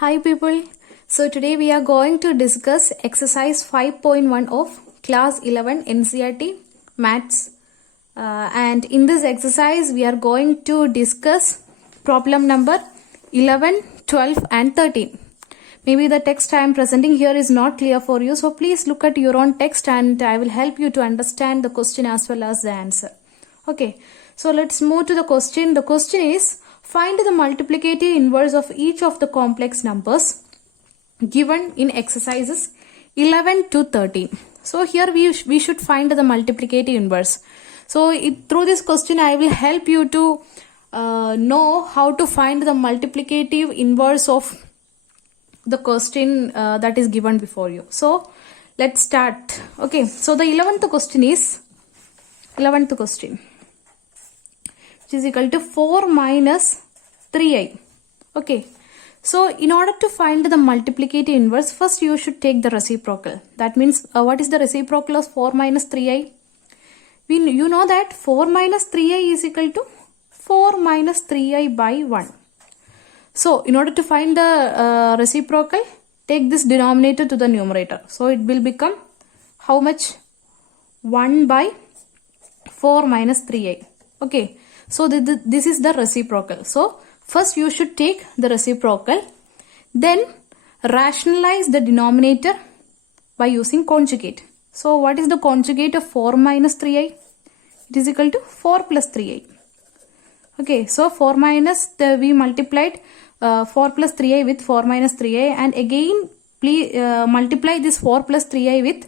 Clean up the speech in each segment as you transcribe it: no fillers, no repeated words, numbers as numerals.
Hi people. So today we are going to discuss exercise 5.1 of class 11 NCERT maths. And in this exercise we are going to discuss problem number 11, 12 and 13. Maybe the text I am presenting here is not clear for you. So please look at your own text and I will help you to understand the question as well as the answer. Okay. So let's move to the question. The question is, find the multiplicative inverse of each of the complex numbers given in exercises 11 to 13. So here we should find the multiplicative inverse. So through this question I will help you to know how to find the multiplicative inverse of the question that is given before you. So let's start. Okay, so the 11th question is, 11th question, which is equal to 4 minus 3i. Okay. So in order to find the multiplicative inverse, first you should take the reciprocal. That means what is the reciprocal of 4 minus 3i? You know that 4 minus 3i is equal to 4 minus 3i by 1. So in order to find the reciprocal, take this denominator to the numerator. So it will become how much? 1 by 4 minus 3i. Okay. So this is the reciprocal. So first you should take the reciprocal, then rationalize the denominator by using conjugate. So what is the conjugate of 4 minus 3i? It is equal to 4 plus 3i. Okay, so 4 minus, we multiplied 4 plus 3i with 4 minus 3i, and again please multiply this 4 plus 3i with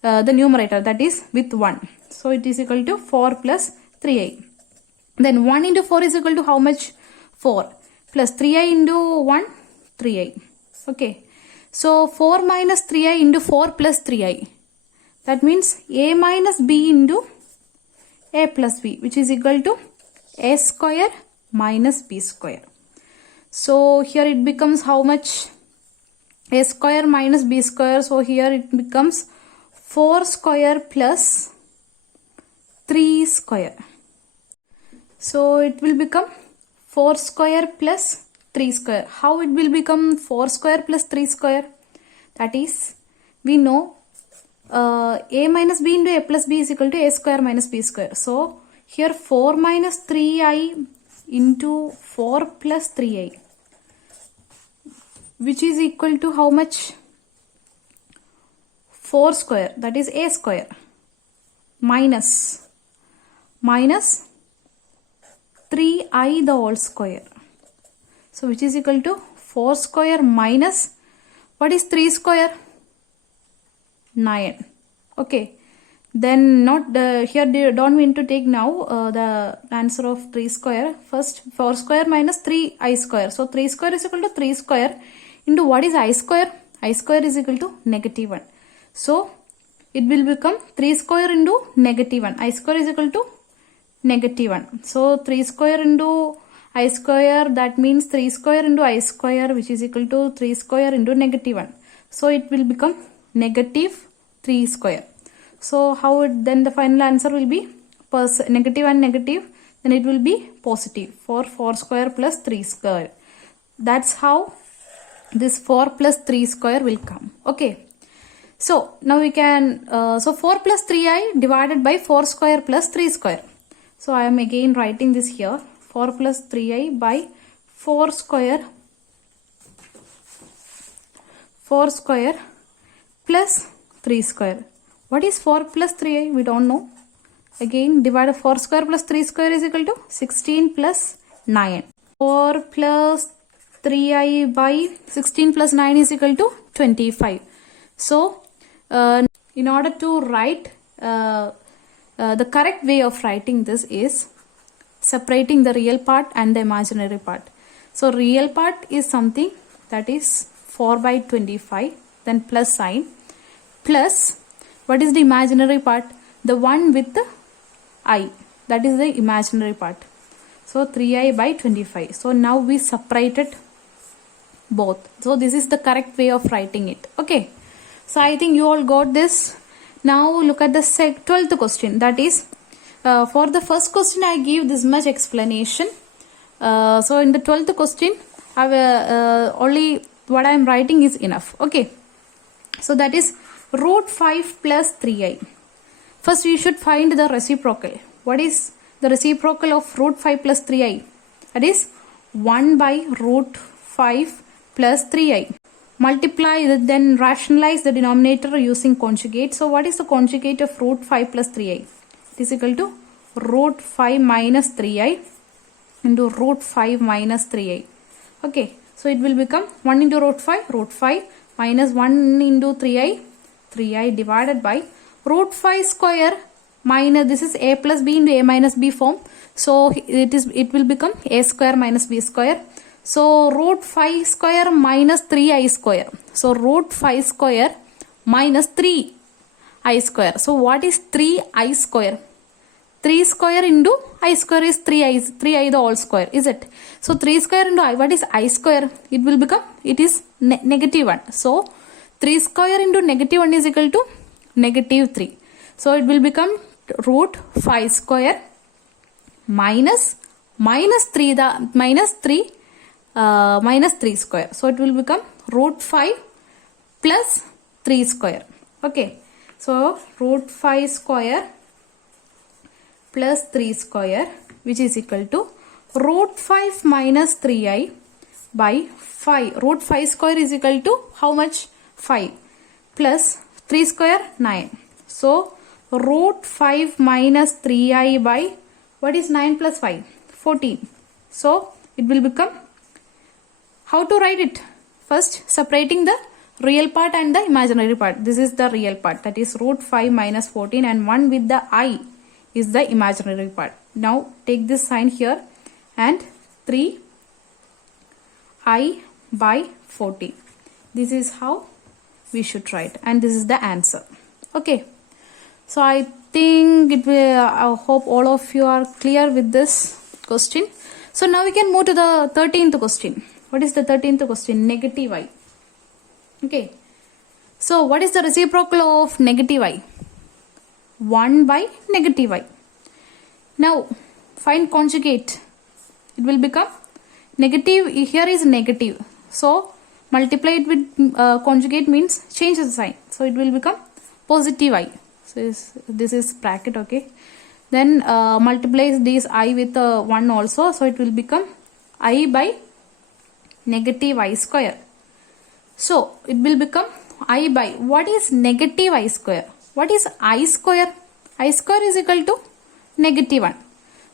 the numerator, that is with 1. So it is equal to 4 plus 3i. Then 1 into 4 is equal to how much? 4 plus 3i into 1, 3i. Okay. So 4 minus 3i into 4 plus 3i. That means a minus b into a plus b, which is equal to a square minus b square. So here it becomes how much? A square minus b square. So here it becomes 4 square plus 3 square. So it will become 4 square plus 3 square. How it will become 4 square plus 3 square? That is, we know a minus b into a plus b is equal to a square minus b square. So here 4 minus 3i into 4 plus 3i, which is equal to how much? 4 square, that is a square, minus 3i the whole square. So which is equal to 4 square minus, what is 3 square? 9. Okay. Then not here don't mean to take now the answer of 3 square. First 4 square minus 3i square. So 3 square is equal to 3 square into what is I square? I square is equal to negative 1. So it will become 3 square into negative 1. I square is equal to negative 1. So 3 square into I square, that means 3 square into I square, which is equal to 3 square into negative 1. So it will become negative 3 square. So how then the final answer will be negative and negative, then it will be positive for 4 square plus 3 square. That's how this 4 plus 3 square will come. Okay. So now we can, so 4 plus 3i divided by 4 square plus 3 square. So I am again writing this here, 4 plus 3i by 4 square plus 3 square. What is 4 plus 3i? We don't know. Again divide 4 square plus 3 square is equal to 16 plus 9. 4 plus 3i by 16 plus 9 is equal to 25. So in order to write the correct way of writing this is separating the real part and the imaginary part. So real part is something that is 4 by 25, then plus sign, plus what is the imaginary part? The one with the I, that is the imaginary part. So 3i by 25. So now we separated both. So this is the correct way of writing it. Okay. So I think you all got this. Now look at the 12th question. That is, for the first question I give this much explanation. So in the 12th question, only what I am writing is enough. Okay. So that is root 5 plus 3i. First we should find the reciprocal. What is the reciprocal of root 5 plus 3i? That is 1 by root 5 plus 3i. Multiply, then rationalize the denominator using conjugate. So what is the conjugate of root 5 plus 3i? It is equal to root 5 minus 3i into root 5 minus 3i. Okay, so it will become 1 into root 5 minus 1 into 3i divided by root 5 square minus, this is a plus b into a minus b form. So it will become a square minus b square. So root 5 square minus 3i square. So root 5 square minus 3i square. So what is 3i square? 3 square into I square is 3i the whole square, is it? So 3 square into I, what is I square? It will become, it is negative 1. So 3 square into negative 1 is equal to negative 3. So it will become root 5 square minus 3 square. So it will become root 5 plus 3 square. Okay. So root 5 square plus 3 square, which is equal to root 5 minus 3i by 5. Root 5 square is equal to how much? 5 plus 3 square 9. So root 5 minus 3i by, what is 9 plus 5? 14. So it will become, how to write it? First, separating the real part and the imaginary part. This is the real part, that is root 5 minus 14, and 1 with the I is the imaginary part. Now take this sign here and 3i by 40. This is how we should write, and this is the answer. Okay. So I think it will, I hope all of you are clear with this question. So now we can move to the 13th question. What is the 13th question? Negative I. Okay. So what is the reciprocal of negative I? 1 by negative I. Now find conjugate. It will become negative, here is negative. So multiply it with conjugate means change the sign. So it will become positive I. So this is bracket, okay. Then multiply this I with 1 also. So it will become I by negative I square. So it will become I by, what is negative I square? What is I square? I square is equal to negative 1.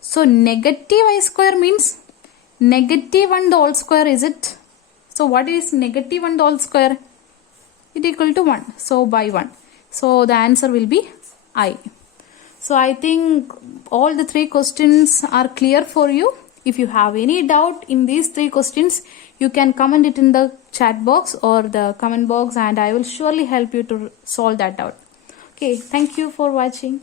So negative I square means negative 1 the whole square, is it? So what is negative 1 the whole square? It equal to 1. So by 1. So the answer will be I. So I think all the 3 questions are clear for you. If you have any doubt in these 3 questions, you can comment it in the chat box or the comment box, and I will surely help you to solve that doubt. Okay, thank you for watching.